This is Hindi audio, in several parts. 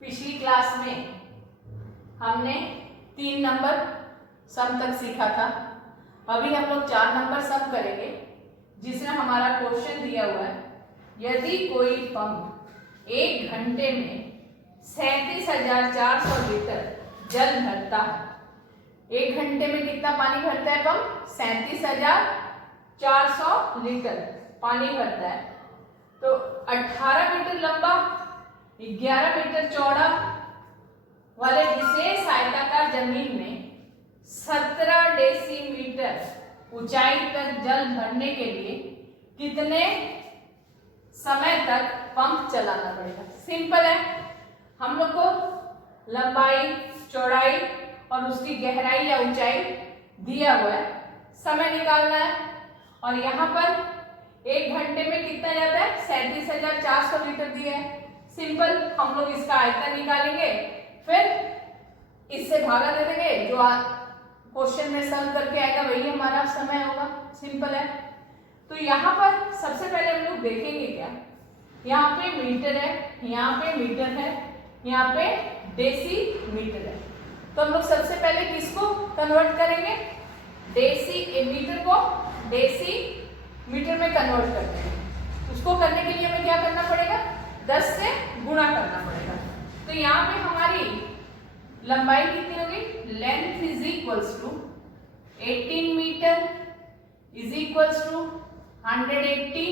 पिछली क्लास में हमने 3 नंबर सम तक सीखा था। अभी हम लोग 4 नंबर सम करेंगे, जिसमें हमारा क्वेश्चन दिया हुआ है, यदि कोई पंप 1 घंटे में 37,400 लीटर जल भरता है। 1 घंटे में कितना पानी भरता है पंप? 37,400 लीटर पानी भरता है। तो 18 मीटर लंबा 11 मीटर चौड़ा वाले विशेष आयताकार जमीन में 17 डेसीमीटर ऊंचाई तक जल भरने के लिए कितने समय तक पंप चलाना पड़ेगा? सिंपल है, हम लोग को लंबाई, चौड़ाई और उसकी गहराई या ऊंचाई दिया हुआ है, समय निकालना है। और यहाँ पर 1 घंटे में कितना जाता है? 37,400 लीटर दिया है। सिंपल, हम लोग इसका आयतन निकालेंगे, फिर इससे भागा दे देंगे, जो क्वेश्चन में सॉल्व करके आएगा वही हमारा समय होगा। सिंपल है। तो यहाँ पर सबसे पहले हम लोग देखेंगे क्या, यहाँ पे मीटर है, यहाँ पे मीटर है, यहाँ पे डेसीमीटर है। तो हम लोग सबसे पहले किसको कन्वर्ट करेंगे? मीटर को डेसीमीटर में कन्वर्ट करते हैं। उसको करने के लिए हमें क्या करना पड़ेगा? 10 से गुणा करना पड़ेगा। तो यहाँ पे हमारी लंबाई कितनी होगी? Length is equals to 18 metre is equals to 180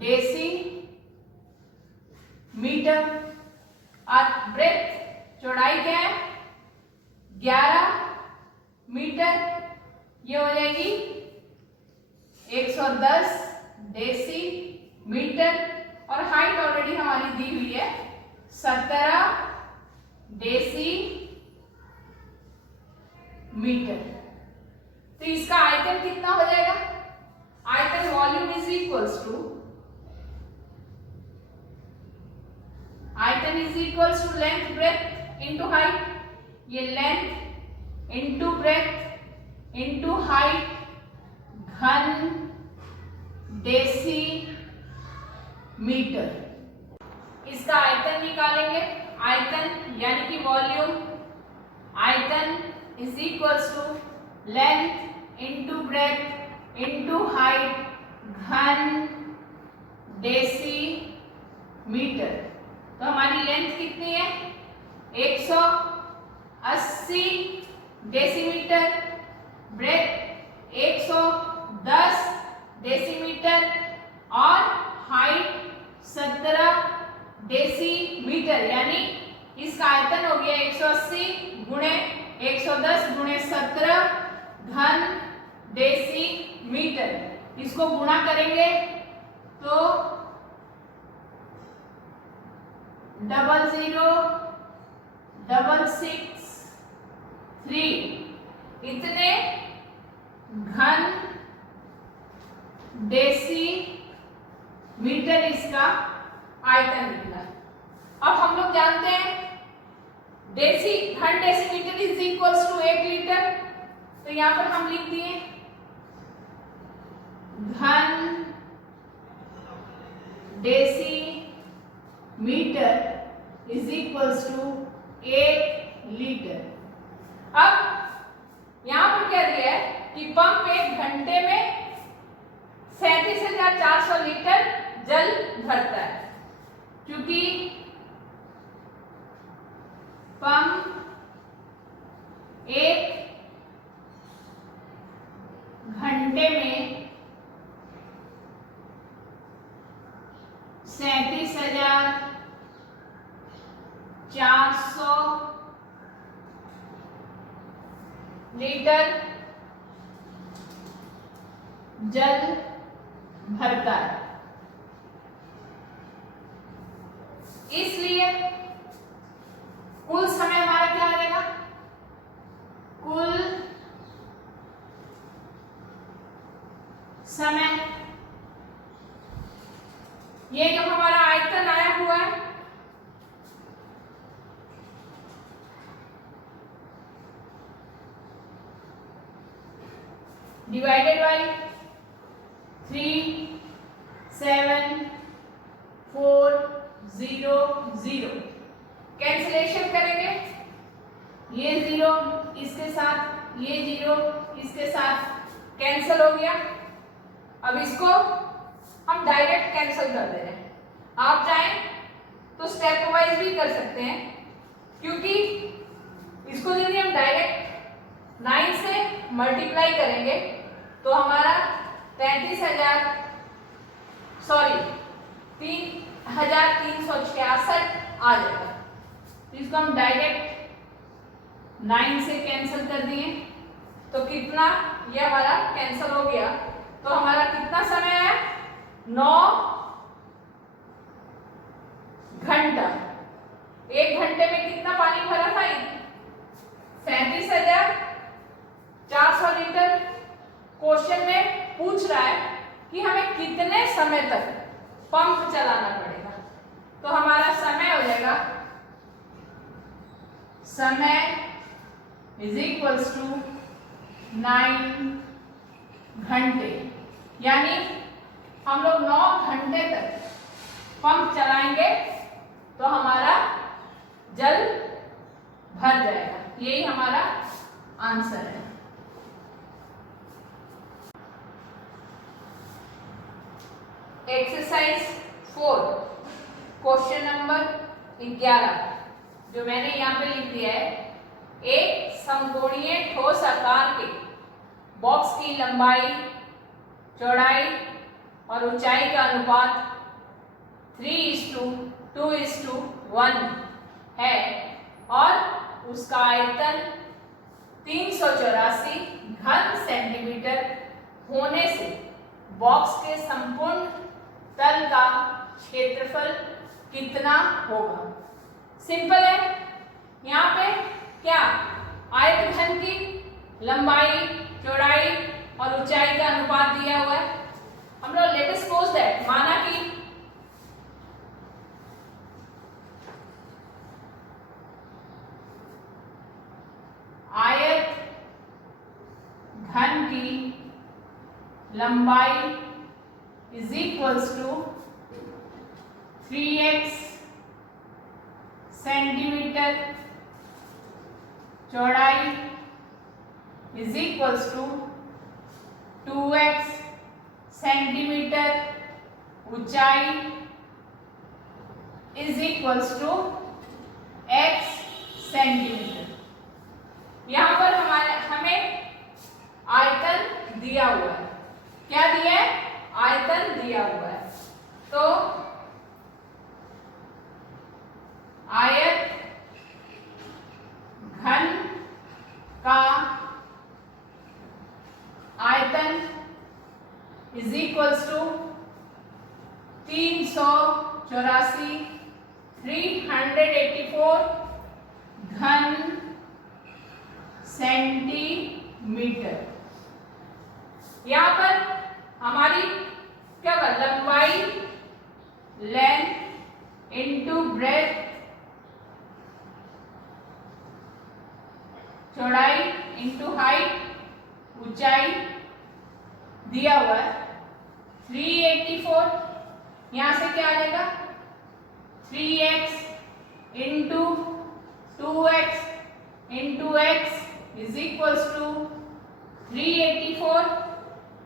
decimetre. और ब्रेथ, चौड़ाई क्या है? 11 मीटर, ये हो जाएगी 110 डेसी मीटर। और हाइट ऑलरेडी हमारी दी हुई है 17 डेसी मीटर। तो इसका आयतन कितना हो जाएगा? आयतन volume is equals to length breadth into height. ये length into breadth into height, घन डेसी मीटर। इसका आयतन निकालेंगे। आयतन यानी कि वॉल्यूम, आयतन is equals to length into breadth into height, घन डेसी मीटर। तो हमारी लेंथ कितनी है? 180 डेसीमीटर, ब्रेथ 110 डेसीमीटर और हाइट 17 डेसीमीटर। यानी इसका आयतन हो गया 180 गुणे 110 गुणे 17 घन डेसीमीटर। इसको गुणा करेंगे तो 00,663 इतने घन डेसी मीटर इसका आयतन निकला। अब हम लोग जानते हैं घन decimetre is equals to 1 litre. तो यहां पर हम लिख दिए घन decimetre is equals to 1 litre. अब यहां पर क्या दिया है कि पंप 1 घंटे में 37,400 लीटर जल भरता है। क्योंकि पंप 1 घंटे में 37,400 लीटर जल भरता है। इसलिए कुल समय हमारा क्या आ जाएगा? कुल समय, ये जो हमारा आयतन आया हुआ है, डिवाइडेड बाई 3, 7, 4, 0, 0 कैंसिलेशन करेंगे, ये 0 इसके साथ, ये 0 इसके साथ कैंसिल हो गया। अब इसको हम डायरेक्ट कैंसिल कर दे रहे हैं। आप चाहें तो स्टेप वाइज भी कर सकते हैं, क्योंकि इसको यदि हम डायरेक्ट 9 से मल्टीप्लाई करेंगे तो हमारा 3366 आ जाएगा। तो इसको हम डायरेक्ट 9 से कैंसिल कर दिए तो कितना, ये हमारा कैंसिल हो गया। तो हमारा कितना समय आया, 9 घंटा। 1 घंटे में कितना पानी भरा था, 37,400 लीटर। क्वेश्चन में पूछ रहा है कि हमें कितने समय तक पंप चलाना पड़ेगा। तो हमारा समय हो जाएगा, समय इज इक्वल्स टू 9 घंटे, यानी हम लोग 9 घंटे तक पंप चलाएंगे तो हमारा जल भर जाएगा। यही हमारा आंसर है। एक्सरसाइज 4 क्वेश्चन नंबर 11 जो मैंने यहाँ पे लिख दिया है, एक समकोणीय ठोस आकार के बॉक्स की लंबाई, चौड़ाई और ऊंचाई का अनुपात 3:2:1 है और उसका आयतन 384 घन सेंटीमीटर होने से बॉक्स के संपूर्ण तल का क्षेत्रफल कितना होगा। सिंपल है। यहाँ पे क्या आयतघन की लंबाई, चौड़ाई और ऊंचाई का अनुपात दिया हुआ है। हम लोग लेट अस सपोज दैट, माना कि आयत घन की लंबाई is equals to 3x centimetre, चौड़ाई is equals to 2x centimetre, ऊंचाई is equals to x centimetre. यहां पर हमें आयतन दिया हुआ है। क्या दिया है, आयतन दिया हुआ है। तो आयत घन का आयतन इज इक्वल्स टू 384 घन सेंटीमीटर। यहां पर हमारी क्या होगा, लंबाई, लेंथ इंटू ब्रेथ, चौड़ाई इंटू हाइट, ऊंचाई दिया हुआ है 384। यहां से क्या आ जाएगा, 3x into 2x into x is equals to 384।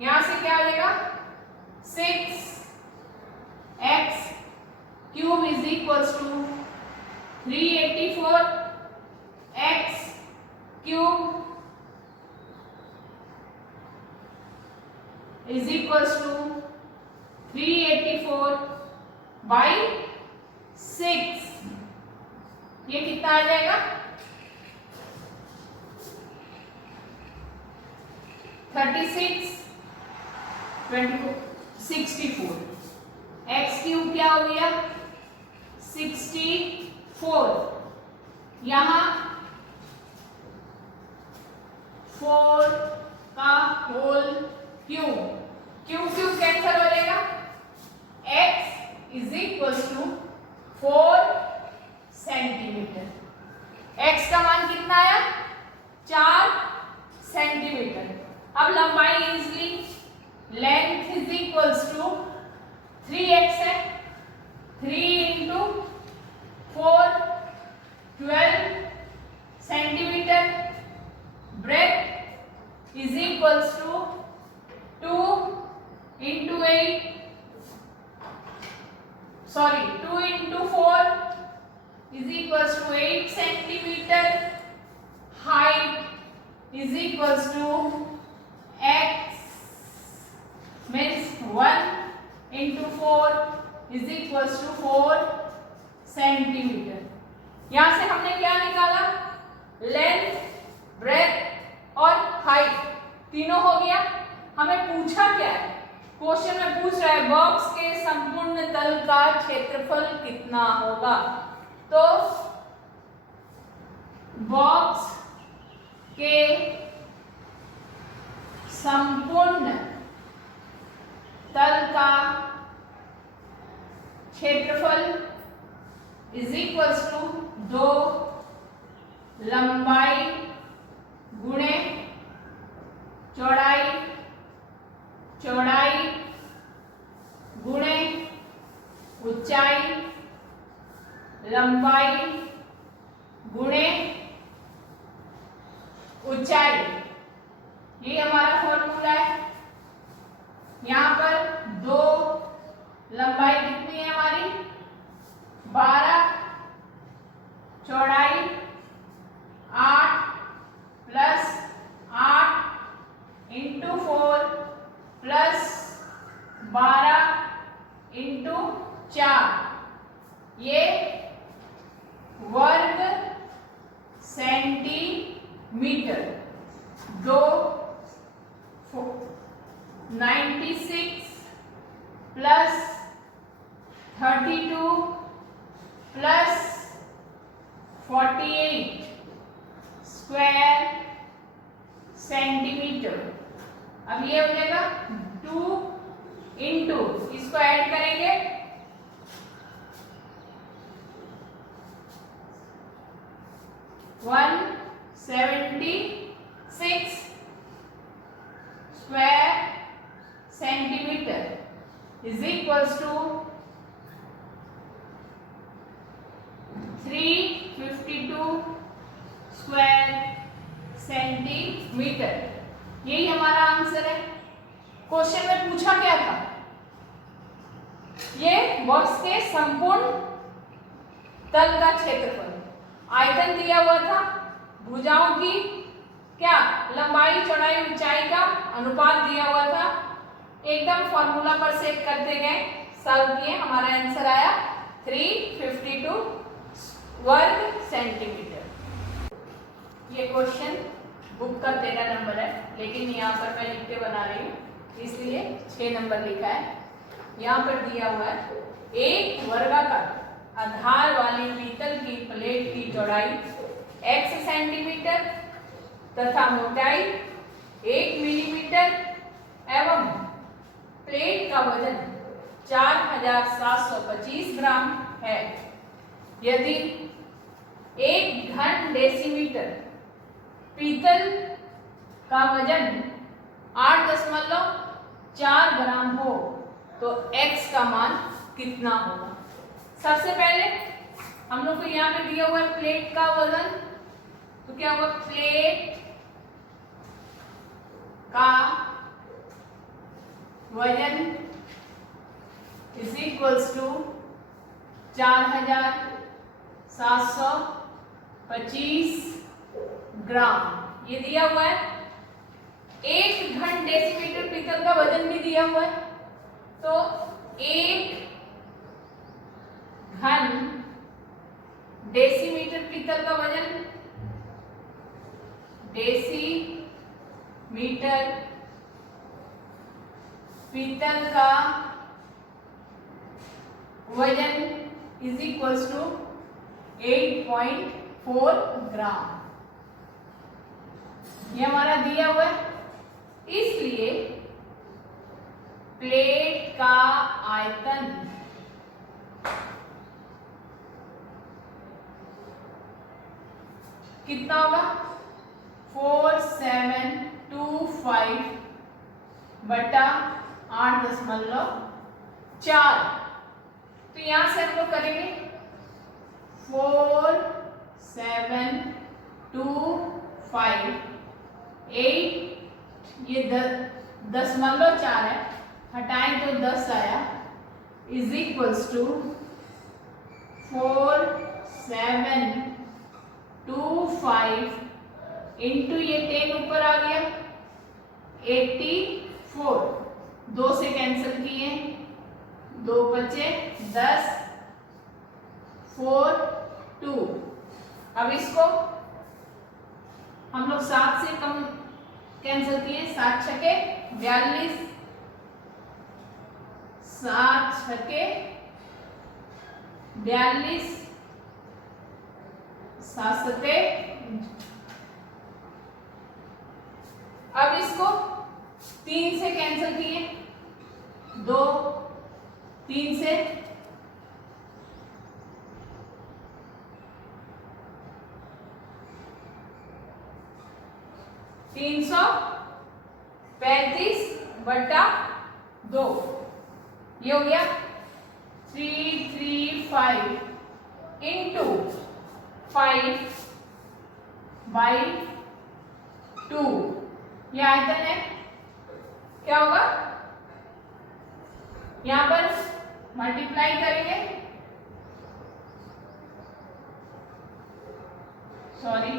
यहां से क्या आ जाएगा, 6x cube is equals to 384x cube is equals to 384/6। ये कितना आ जाएगा, 36, 24, 64। x क्यूब क्या हो गया, 64। यहां 4 का होल क्यूब, क्यूब कैंसिल हो जाएगा। x is equal to 4 centimetre. x का मान कितना आया, 4 सेंटीमीटर। अब लंबाई easily, length is equals to 3x है, 3 into 4 sorry 2 into 4 is equals to 8 centimeter. Height is equals to x means 1 into 4 is equals to 4 centimeter. यहाँ से हमने क्या निकाला? लेंथ, ब्रेथ और हाइट तीनों हो गया। हमें पूछा क्या है? क्वेश्चन में पूछ रहा है बॉक्स के संपूर्ण तल का क्षेत्रफल कितना होगा। तो बॉक्स के संपूर्ण तल का क्षेत्रफल इज इक्वल्स टू 2 लंबाई गुणे चौड़ाई, चौड़ाई गुणे ऊंचाई, लंबाई गुणे ऊंचाई। ये हमारा फॉर्मूला है। यहाँ पर 2 लंबाई कितनी है हमारी? 12, चौड़ाई 8 प्लस 8 इंटू 4 प्लस 12 इंटू 4, ये वर्ग centimetre. 96 plus 32 plus 48 square centimetre. अब ये हो जाएगा 2 इंटू, इसको ऐड करेंगे 176 square centimetre is equals to 352 square centimetre. यही हमारा आंसर है। क्वेश्चन में पूछा क्या था? ये बॉक्स के संपूर्ण तल का क्षेत्रफल, आयतन दिया हुआ था, भुजाओं की क्या लंबाई, चौड़ाई, ऊंचाई का अनुपात दिया हुआ था। एकदम फॉर्मूला पर सेट करते गए, सॉल्व किए, हमारा आंसर आया 352 वर्ग सेंटीमीटर। ये क्वेश्चन बुक का 13 नंबर है, लेकिन यहाँ पर मैं लिख के बना रही हूँ इसलिए 6 नंबर लिखा है। यहाँ पर दिया हुआ है एक वर्गाकार आधार वाली पीतल की प्लेट की चौड़ाई x सेंटीमीटर तथा मोटाई 1 मिलीमीटर एवं प्लेट का वजन 4725 ग्राम है। यदि 1 घन डेसीमीटर पीतल का वजन 8.4 ग्राम हो तो x का मान कितना होगा? सबसे पहले हम लोग को यहाँ पे दिया हुआ है प्लेट का वजन, तो क्या होगा? प्लेट का वजन इज इक्वल्स टू 4725 ग्राम। ये दिया हुआ है। 1 घन डेसीमीटर पीतल का वजन भी दिया हुआ है, तो 1 घन डेसीमीटर पीतल का वजन, डेसीमीटर पीतल का वजन इज इक्वल्स टू 8.4 ग्राम। ये हमारा दिया हुआ है। इसलिए प्लेट का आयतन कितना होगा? 4725 बटा 8.4। तो यहां से हम लोग करेंगे 4725 8, ये 10.4 है, हटाएं तो 10 आया, इज इक्वल्स टू 4725 इंटू ये 10 ऊपर आ गया 84, 2 से कैंसिल किए, 2 बचे 10, 4 2। अब इसको हम लोग 7 से कम कैंसिल किए, 7 छके 42, 7 छके 42, 7 सते। अब इसको 3 से कैंसिल किए, 2 3 से 335/2 ये हो गया 335 इंटू 5/2 ये आयतन है। क्या होगा, यहां पर मल्टीप्लाई करेंगे, सॉरी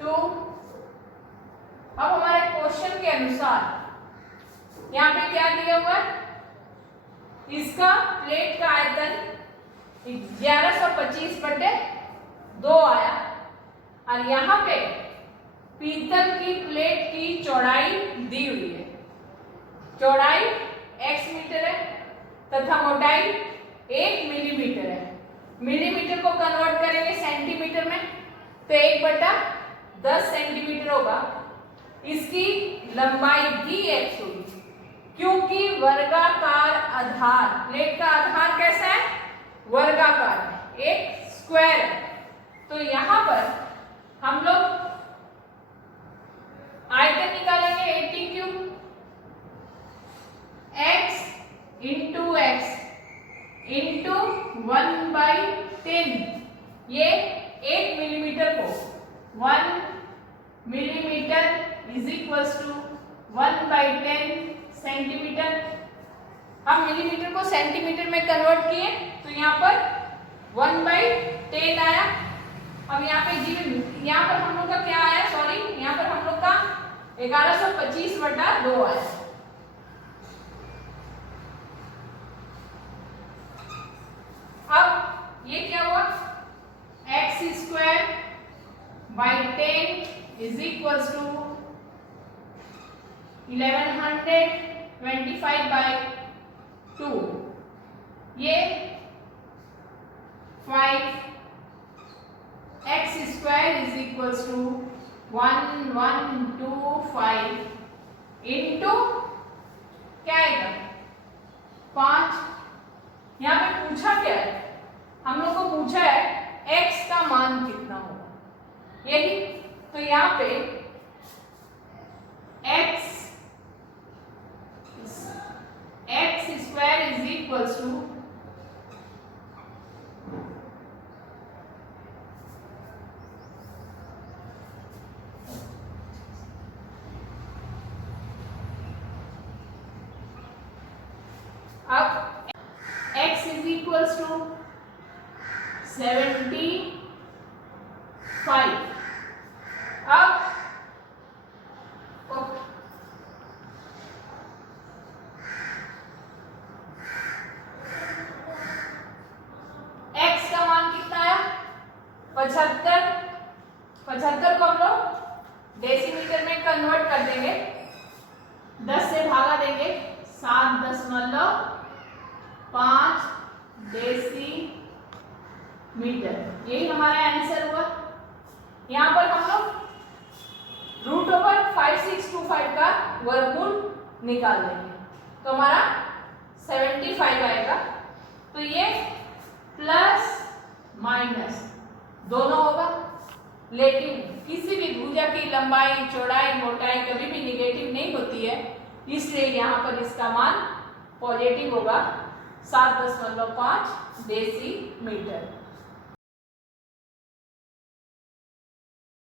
2। अब हमारे क्वेश्चन के अनुसार यहाँ पे क्या दिया हुआ है, इसका प्लेट का आयतन 1125/2 आया और यहाँ पे पीतल की प्लेट की चौड़ाई दी हुई है। चौड़ाई x मीटर है तथा मोटाई 1 मिलीमीटर है। मिलीमीटर को कन्वर्ट करेंगे सेंटीमीटर में तो 1/10 सेंटीमीटर होगा। इसकी लंबाई भी x होगी क्योंकि वर्गाकार आधार, प्लेट का आधार कैसा है, वर्गाकार है, एक स्क्वायर है। तो यहां पर हम लोग आयतन निकालेंगे 80³ x इंटू x इंटू 1/10। ये 1 मिलीमीटर को 1 millimetre is equals to 1/10 centimetre. हम मिलीमीटर को सेंटीमीटर में कन्वर्ट किए तो यहाँ पर 1/10 आया। अब यहाँ पे यहाँ पर हम लोग का क्या आया, सॉरी यहाँ पर हम लोग का 1125/2 आया। अब ये क्या हुआ, x²/10 इज इक्वल्स टू 1125/2। ये 5x² is equals to 1125 into क्या आएगा 5। यहाँ पे पूछा क्या है, हम लोग को पूछा है x का मान कितना होगा, यही। तो यहाँ पे x² इज इक्वल्स टू अब x इज इक्वल्स टू 75। अब x का मान कितना आया 75। 75 को हम लोग डेसीमीटर में कन्वर्ट कर देंगे, 10 से भागा देंगे, 7.5 डेसीमीटर। यही हमारा आंसर हुआ। यहाँ पर हम लोग √5625 का वर्गमूल निकाल देंगे तो हमारा 75 आएगा। तो ये प्लस माइनस दोनों होगा, लेकिन किसी भी भुजा की लंबाई, चौड़ाई, मोटाई कभी भी निगेटिव नहीं होती है, इसलिए यहाँ पर इसका मान पॉजिटिव होगा 7.5 डेसीमीटर।